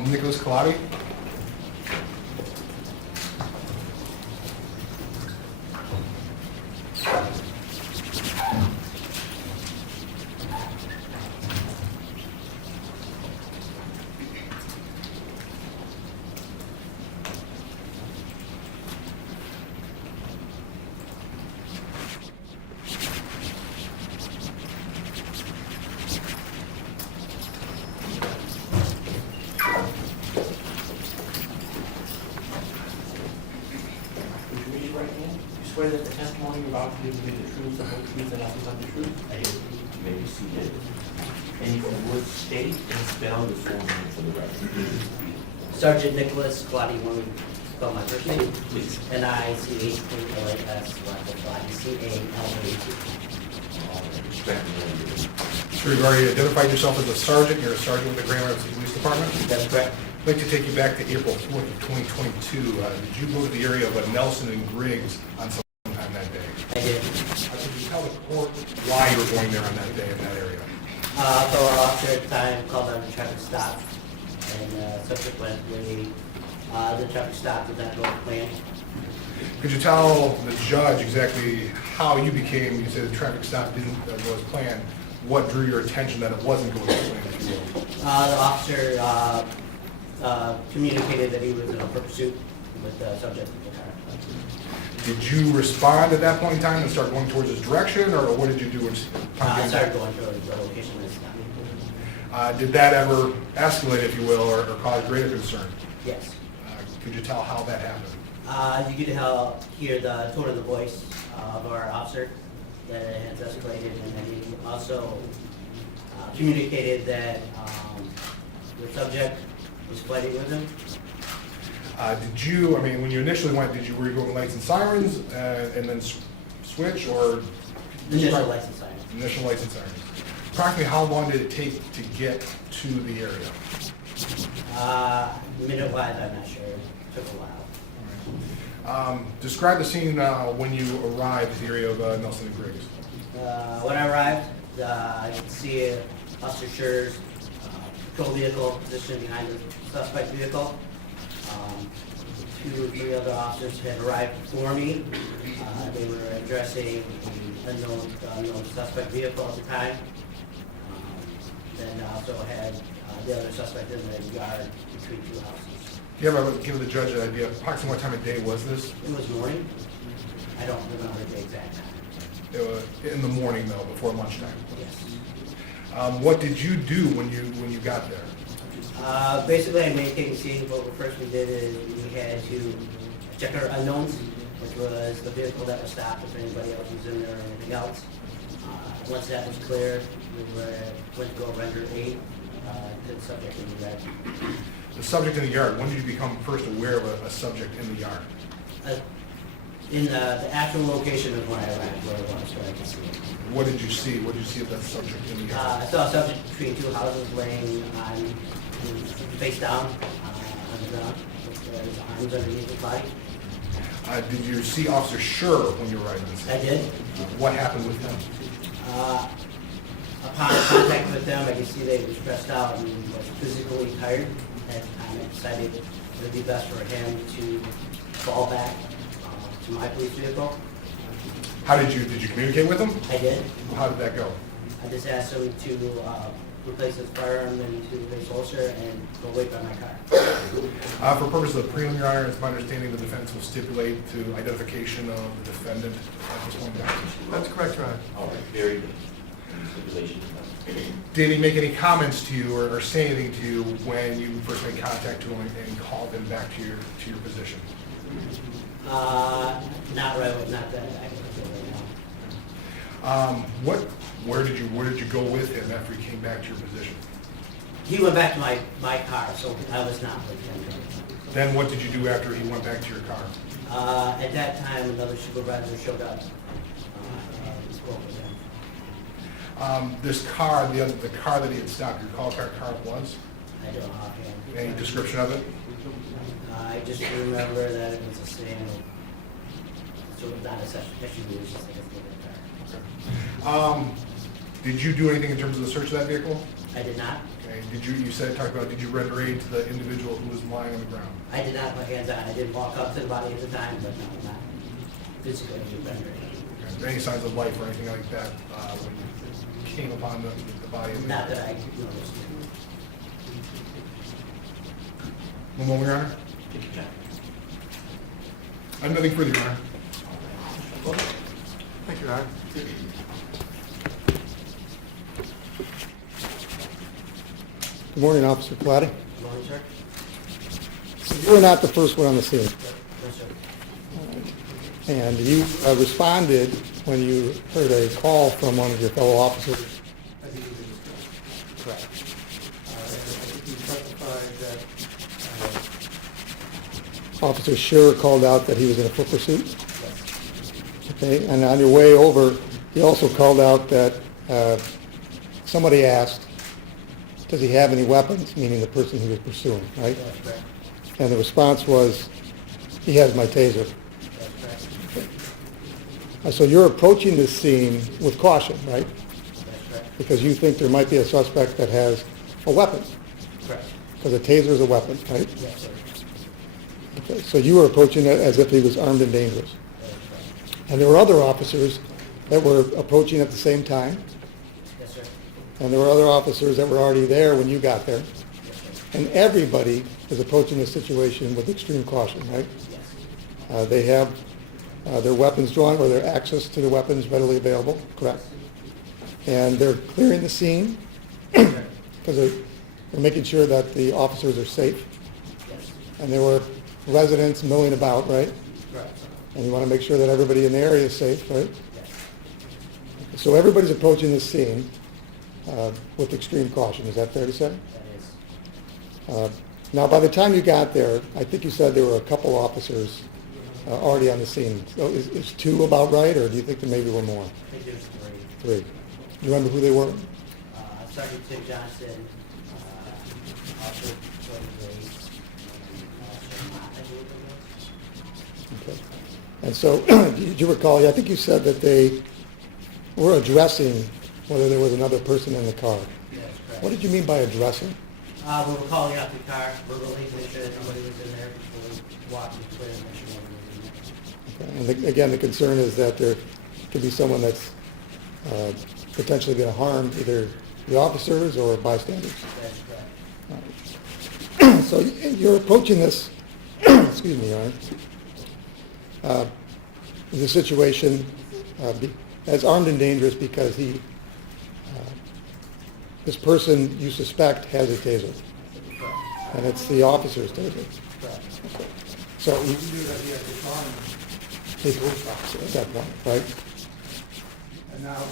Nicholas Calati. Swear that the testimony you're about to give will be the truth, the whole truth, and nothing but the truth. I do. You may be seated. And you would state and spell your full name for the record. Sergeant Nicholas Calati, want me to spell my first name? Please. N-I-C-H-K-L-A-S, C-A-L-A-T. Sure, you've already identified yourself as a sergeant. You're a sergeant with the Grand Rapids Police Department. That's correct. I'd like to take you back to April 4th of 2022. Did you go to the area of Nelson and Griggs on some time that day? I did. Could you tell the court why you were going there on that day in that area? So our officer at the time called out a traffic stop, and subsequently, the traffic stop did not go to plan. Could you tell the judge exactly how you became, you said the traffic stop didn't go as planned, what drew your attention that it wasn't going as planned, if you will? The officer communicated that he was in a pursuit with the subject of the car. Did you respond at that point in time and start going towards his direction, or what did you do? I started going to the location of this stop. Did that ever escalate, if you will, or cause greater concern? Yes. Could you tell how that happened? You could hear the tone of the voice of our officer that it has escalated, and then he also communicated that the subject was fighting with him. Did you, when you initially went, were you going lights and sirens and then switch, or? Initial license sign. Initial lights and sirens. Approximately how long did it take to get to the area? Minute-wise, I'm not sure. It took a while. Describe the scene when you arrived at the area of Nelson and Griggs. When I arrived, I could see Officer Schurr's patrol vehicle positioned behind the suspect vehicle. 2 or 3 other officers had arrived before me. They were addressing an unknown suspect vehicle at the time. Then also had the other suspect in the yard between 2 houses. Do you ever give the judge an idea of approximately what time of day was this? It was morning. I don't remember the exact time. In the morning, though, before lunchtime. Yes. What did you do when you got there? Basically, I maintained the scene. What first we did is we had to check our unknowns, which was the vehicle that was stopped, if anybody else was in there or anything else. Once that was clear, we went to go render aid to the subject in the yard. The subject in the yard, when did you become first aware of a subject in the yard? In the actual location of when I arrived, where it was, where I could see it. What did you see? What did you see of that subject in the yard? I saw a subject between 2 houses laying on face down on the ground with his arms underneath his body. Did you see Officer Schurr when you arrived in the I scene? did. What happened with him? Upon contact with them, I could see they were stressed out and was physically tired. At the time, I decided it would be best for him to fall back to my police vehicle. How did you communicate with him? I did. How did that go? I just asked him to replace his firearm into his holster and go wait by my car. For purposes of prelim, Your Honor, it's my understanding the defense will stipulate to identification of the defendant at this point in time. That's correct, Your Honor. All right, very good. Stipulation. Did he make any comments to you or say anything to you when you first made contact to him and called him back to your position? Not right, not that I can feel right now. Where did you go with him after he came back to your position? He went back to my car, so I was not with him. Then what did you do after he went back to your car? At that time, another supervisor showed up. And spoke with him. This car, the car that he had stopped, you recall what car it was? I don't know offhand. Any description of it? I just remember that it was a sedan, so it was not a SUV, it was just like a standard car. Did you do anything in terms of the search of that vehicle? I did not. Okay. Okay, talked about, did you render aid to the individual who was lying on the ground? I did not put hands on. I did walk up to the body at the time, but no, not physically render aid. Okay. Any signs of life or anything like that when you came upon the body? Not that I noticed. One moment, Your Honor. Take your time. I have nothing further, Your Honor. Thank you, Your Honor. Good morning, Officer Calati. Good morning, sir. So you were not the first one on the scene, Yes, sir. and you responded when you heard a call from one of your fellow officers. Correct. You testified that Officer Schurr called out that he was in a foot pursuit. Okay, and on your way over, he also called out that somebody asked, does he have any weapons, meaning the person he was pursuing, right? That's correct. And the response was, he has my taser. That's correct. So you're approaching this scene with caution, right? That's correct. Because you think there might be a suspect that has a weapon, Correct. because a taser is a weapon, right? Yes, sir. Okay, so you were approaching it as if he was armed and dangerous. That is correct. And there were other officers that were approaching at the same time, Yes, sir. and there were other officers that were already there when you got there. Yes, sir. And everybody is approaching this situation with extreme caution, right? Yes. They have their weapons drawn, or their access to the weapons readily available, correct? And they're clearing the scene Yes, sir. because they're making sure that the officers are safe. Yes. And there were residents milling about, right? Correct. And you want to make sure that everybody in the area is safe, right? Yes. So everybody's approaching this scene with extreme caution. Is that fair to say? That is. Now, by the time you got there, I think you said there were a couple officers already on the scene. So is two about right, or do you think there maybe were more? I think there's Three. Do you remember who they were? Sergeant Tim Johnson, Officer Christopher Schurr, Okay. And so, did you recall, I think you said that they were addressing whether there was another person in the car. Yes, correct. What did you mean by addressing? We were calling out the car verbally to make sure that nobody was in there before we walked and cleared and make sure nobody was in there. Okay. And again, the concern is that there could be someone that's potentially going to harm either the officers or bystanders. That's correct. So you're approaching this, excuse me, Your Honor, the situation as armed and dangerous because this person you suspect has a taser, Correct. and it's the officer's taser. Correct. So you knew that he had disarmed a police officer at that point, right? And now,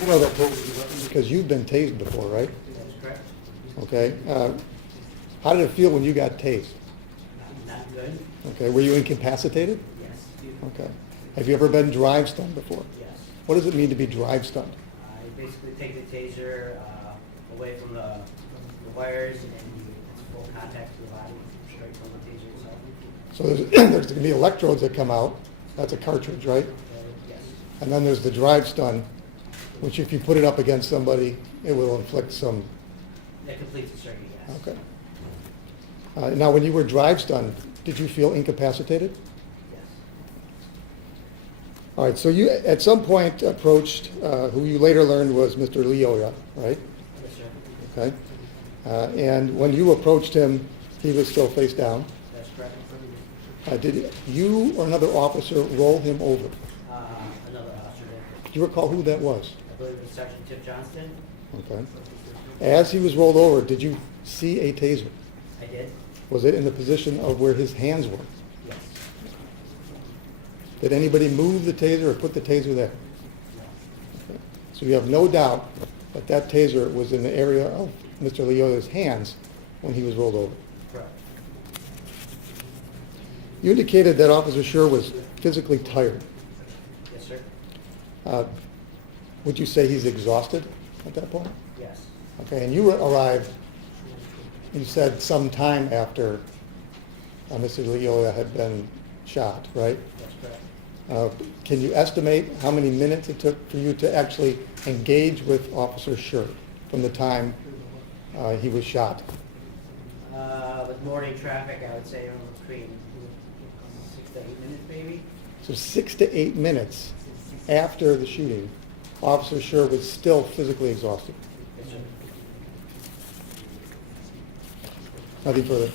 you know that tasers are weapons because you've been tased before, right? That's correct. Okay. How did it feel when you got tased? Not good? Okay. Were you incapacitated? Yes. Okay. Have you ever been drive stunned before? Yes. What does it mean to be drive stunned? I basically take the taser away from the wires and it's full contact to the body, straight from the taser itself. So there's going to be electrodes that come out. That's a cartridge, right? Yes. And then there's the drive stun, which if you put it up against somebody, it will inflict some. That completes the circuit, yes. Okay. Now, when you were drive stunned, did you feel incapacitated? Yes. All right. So you at some point approached who you later learned was Mr. Lyoya, right? Yes, sir. Okay. And when you approached him, he was still face down. That's correct. Did you or another officer roll him over? Another officer did. Do you recall who that was? I believe it was Sergeant Tim Johnston. Okay. As he was rolled over, did you see a taser? I did. Was it in the position of where his hands were? Yes. Did anybody move the taser or put the taser there? No. Okay. So you have no doubt that that taser was in the area of Mr. Lyoya's hands when he was rolled over. Correct. You indicated that Officer Schurr was physically tired. Yes, sir. Would you say he's exhausted at that point? Yes. Okay, and you arrived, you said some time after Mr. Lyoya had been shot, right? That's correct. Can you estimate how many minutes it took for you to actually engage with Officer Schurr from the time he was shot? With morning traffic, I would say between 6 to 8 minutes maybe. So 6 to 8 minutes after the shooting, Officer Schurr was still physically exhausted. Yes, sir. Nothing further.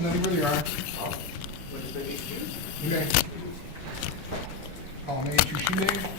Nothing further, Your Honor. What is the issue? Okay. Call an A2 shooting.